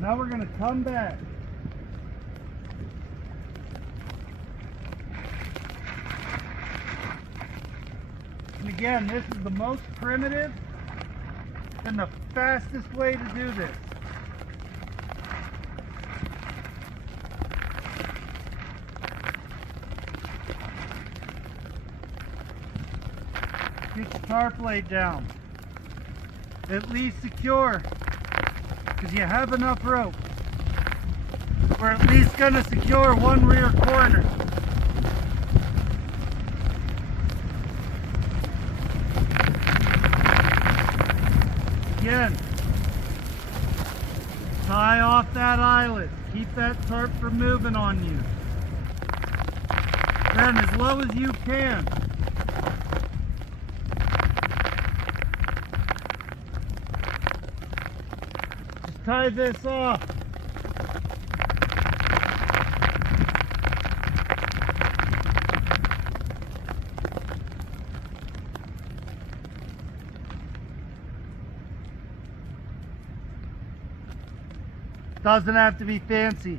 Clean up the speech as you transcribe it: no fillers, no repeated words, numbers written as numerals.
Now we're going to come back. And again, this is the most primitive and the fastest way to do this. Get your tarp laid down. At least secure, because you have enough rope. We're at least going to secure one rear corner. Again, tie off that eyelet. Keep that tarp from moving on you. Then as low as you can. Just tie this off. Doesn't have to be fancy.